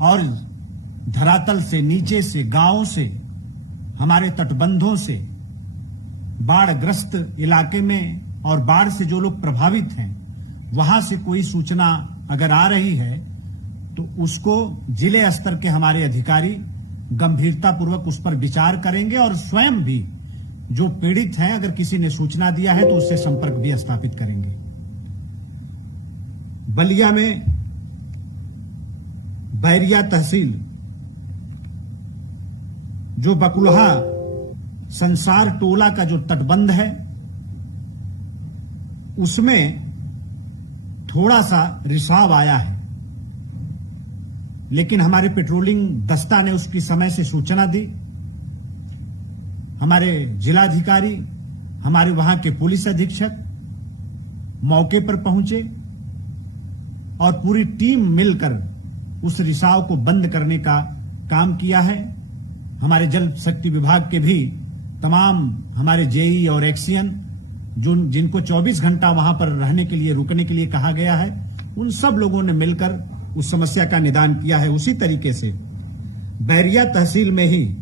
और धरातल से, नीचे से, गांवों से, हमारे तटबंधों से, बाढ़ग्रस्त इलाके में और बाढ़ से जो लोग प्रभावित हैं, वहां से कोई सूचना अगर आ रही है तो उसको जिले स्तर के हमारे अधिकारी गंभीरतापूर्वक उस पर विचार करेंगे और स्वयं भी जो पीड़ित हैं, अगर किसी ने सूचना दिया है तो उससे संपर्क भी स्थापित करेंगे। बलिया में बैरिया तहसील, जो बकुलहा संसार टोला का जो तटबंध है, उसमें थोड़ा सा रिसाव आया है, लेकिन हमारे पेट्रोलिंग दस्ता ने उसकी समय से सूचना दी। हमारे जिलाधिकारी, हमारे वहां के पुलिस अधीक्षक मौके पर पहुंचे और पूरी टीम मिलकर उस रिसाव को बंद करने का काम किया है। हमारे जल शक्ति विभाग के भी तमाम हमारे जेई और एक्सियन जिनको 24 घंटा वहां पर रहने के लिए, रुकने के लिए कहा गया है, उन सब लोगों ने मिलकर उस समस्या का निदान किया है। उसी तरीके से बैरिया तहसील में ही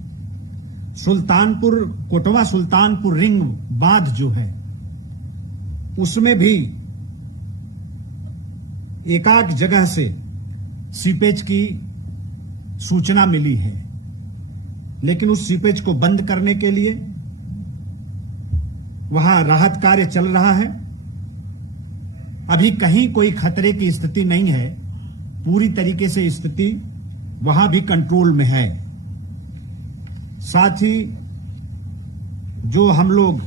कोटवा सुल्तानपुर रिंग बांध जो है, उसमें भी एकाक जगह से सीपेज की सूचना मिली है, लेकिन उस सीपेज को बंद करने के लिए वहां राहत कार्य चल रहा है। अभी कहीं कोई खतरे की स्थिति नहीं है, पूरी तरीके से स्थिति वहां भी कंट्रोल में है। साथ ही जो हम लोग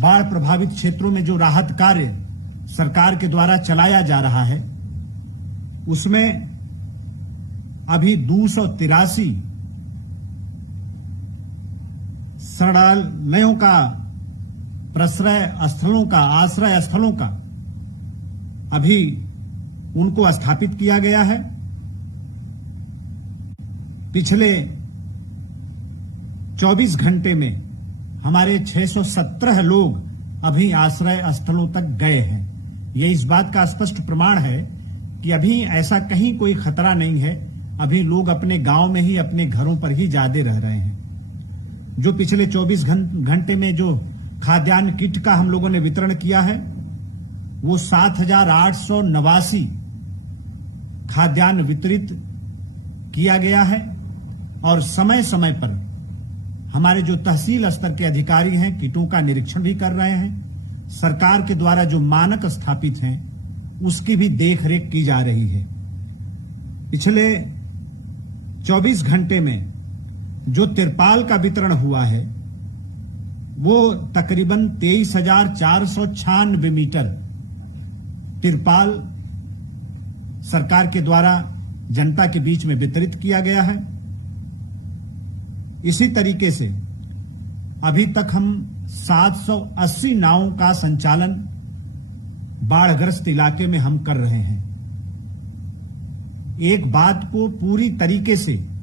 बाढ़ प्रभावित क्षेत्रों में जो राहत कार्य सरकार के द्वारा चलाया जा रहा है, उसमें अभी 283 शरणालयों का, आश्रय स्थलों का अभी उनको स्थापित किया गया है। पिछले 24 घंटे में हमारे 617 लोग अभी आश्रय स्थलों तक गए हैं। यह इस बात का स्पष्ट प्रमाण है कि अभी ऐसा कहीं कोई खतरा नहीं है। अभी लोग अपने गांव में ही, अपने घरों पर ही ज्यादा रह रहे हैं। जो पिछले 24 घंटे में जो खाद्यान्न किट का हम लोगों ने वितरण किया है, वो 7,889 खाद्यान्न वितरित किया गया है। और समय समय पर हमारे जो तहसील स्तर के अधिकारी हैं, किटों का निरीक्षण भी कर रहे हैं। सरकार के द्वारा जो मानक स्थापित हैं, उसकी भी देखरेख की जा रही है। पिछले 24 घंटे में जो तिरपाल का वितरण हुआ है, वो तकरीबन 23,496 मीटर तिरपाल सरकार के द्वारा जनता के बीच में वितरित किया गया है। इसी तरीके से अभी तक हम 780 नावों का संचालन बाढ़ग्रस्त इलाके में हम कर रहे हैं। एक बात को पूरी तरीके से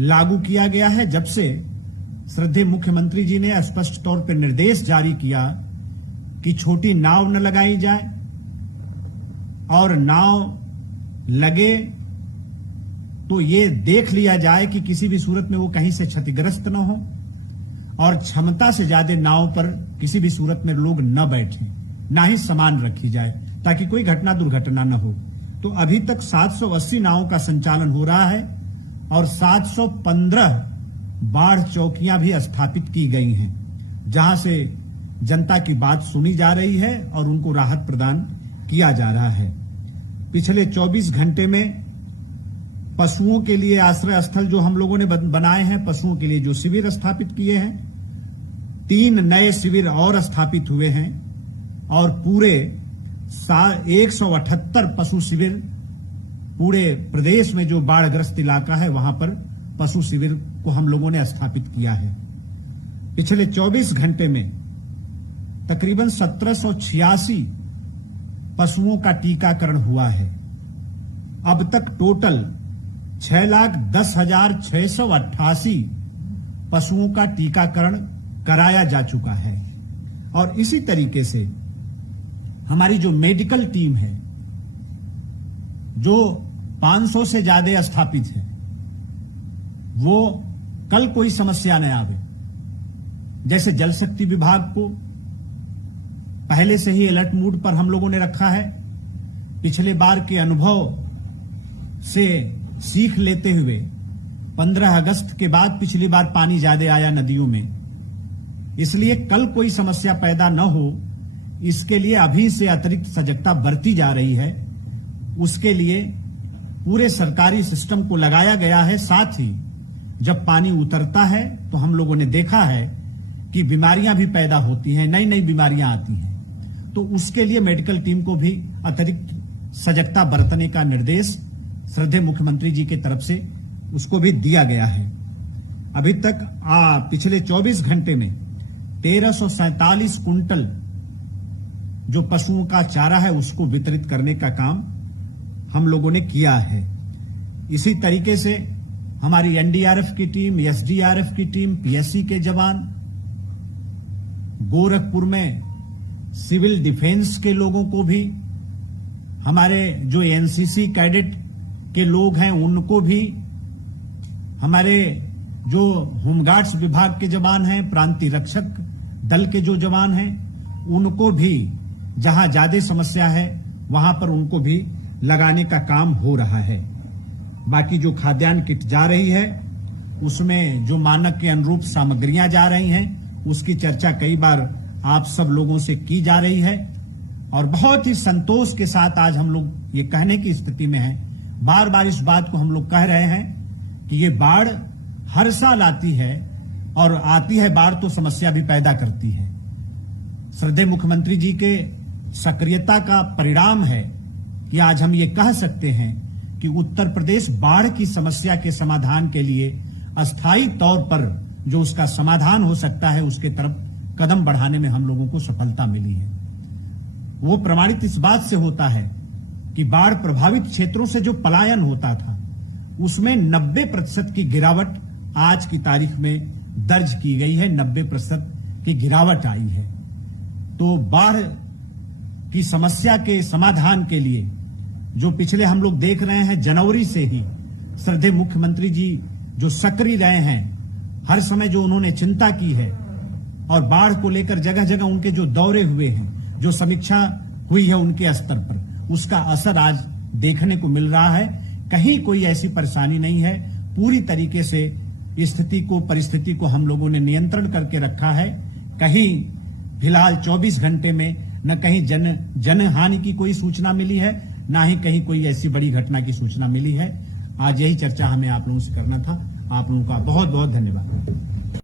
लागू किया गया है जब से श्रद्धेय मुख्यमंत्री जी ने स्पष्ट तौर पर निर्देश जारी किया कि छोटी नाव न लगाई जाए और नाव लगे तो ये देख लिया जाए कि किसी भी सूरत में वो कहीं से क्षतिग्रस्त न हो और क्षमता से ज्यादा नाव पर किसी भी सूरत में लोग न बैठें, ना ही सामान रखी जाए, ताकि कोई घटना दुर्घटना न हो। तो अभी तक 780 नावों का संचालन हो रहा है और 715 बाढ़ चौकियां भी स्थापित की गई हैं, जहां से जनता की बात सुनी जा रही है और उनको राहत प्रदान किया जा रहा है। पिछले 24 घंटे में पशुओं के लिए आश्रय स्थल जो हम लोगों ने बनाए हैं, पशुओं के लिए जो शिविर स्थापित किए हैं, 3 नए शिविर और स्थापित हुए हैं और पूरे 178 पशु शिविर पूरे प्रदेश में जो बाढ़ग्रस्त इलाका है वहां पर पशु शिविर को हम लोगों ने स्थापित किया है। पिछले 24 घंटे में तकरीबन 1786 पशुओं का टीकाकरण हुआ है। अब तक टोटल 6,10,688 पशुओं का टीकाकरण कराया जा चुका है। और इसी तरीके से हमारी जो मेडिकल टीम है, जो 500 से ज्यादा स्थापित है। वो कल कोई समस्या न आवे। जैसे जल शक्ति विभाग को पहले से ही अलर्ट मोड पर हम लोगों ने रखा है। पिछले बार के अनुभव से सीख लेते हुए 15 अगस्त के बाद पिछली बार पानी ज्यादा आया नदियों में, इसलिए कल कोई समस्या पैदा न हो, इसके लिए अभी से अतिरिक्त सजगता बरती जा रही है। उसके लिए पूरे सरकारी सिस्टम को लगाया गया है। साथ ही जब पानी उतरता है तो हम लोगों ने देखा है कि बीमारियां भी पैदा होती हैं, नई नई बीमारियां आती हैं, तो उसके लिए मेडिकल टीम को भी अतिरिक्त सजगता बरतने का निर्देश श्रद्धेय मुख्यमंत्री जी की तरफ से उसको भी दिया गया है। अभी तक पिछले 24 घंटे में 1347 कुंटल जो पशुओं का चारा है उसको वितरित करने का काम हम लोगों ने किया है। इसी तरीके से हमारी एनडीआरएफ की टीम, एसडीआरएफ की टीम, पीएससी के जवान, गोरखपुर में सिविल डिफेंस के लोगों को भी, हमारे जो एनसीसी कैडेट के लोग हैं उनको भी, हमारे जो होमगार्ड्स विभाग के जवान हैं, प्रांतीय रक्षक दल के जो जवान हैं, उनको भी जहां ज्यादा समस्या है वहां पर उनको भी लगाने का काम हो रहा है। बाकी जो खाद्यान्न किट जा रही है उसमें जो मानक के अनुरूप सामग्रियां जा रही हैं उसकी चर्चा कई बार आप सब लोगों से की जा रही है और बहुत ही संतोष के साथ आज हम लोग ये कहने की स्थिति में हैं। बार बार इस बात को हम लोग कह रहे हैं कि ये बाढ़ हर साल आती है और आती है बाढ़ तो समस्या भी पैदा करती है। श्रद्धेय मुख्यमंत्री जी के सक्रियता का परिणाम है कि आज हम ये कह सकते हैं कि उत्तर प्रदेश बाढ़ की समस्या के समाधान के लिए अस्थायी तौर पर जो उसका समाधान हो सकता है उसके तरफ कदम बढ़ाने में हम लोगों को सफलता मिली है। वो प्रमाणित इस बात से होता है कि बाढ़ प्रभावित क्षेत्रों से जो पलायन होता था उसमें 90% की गिरावट आज की तारीख में दर्ज की गई है। 90% की गिरावट आई है। तो बाढ़ की समस्या के समाधान के लिए जो पिछले हम लोग देख रहे हैं, जनवरी से ही श्रद्धेय मुख्यमंत्री जी जो सक्रिय रहे हैं, हर समय जो उन्होंने चिंता की है और बाढ़ को लेकर जगह जगह उनके जो दौरे हुए हैं, जो समीक्षा हुई है उनके स्तर पर, उसका असर आज देखने को मिल रहा है। कहीं कोई ऐसी परेशानी नहीं है। पूरी तरीके से स्थिति को, परिस्थिति को हम लोगों ने नियंत्रण करके रखा है। कहीं फिलहाल 24 घंटे में न कहीं जन हानि की कोई सूचना मिली है, ना ही कहीं कोई ऐसी बड़ी घटना की सूचना मिली है। आज यही चर्चा हमें आप लोगों से करना था। आप लोगों का बहुत बहुत धन्यवाद।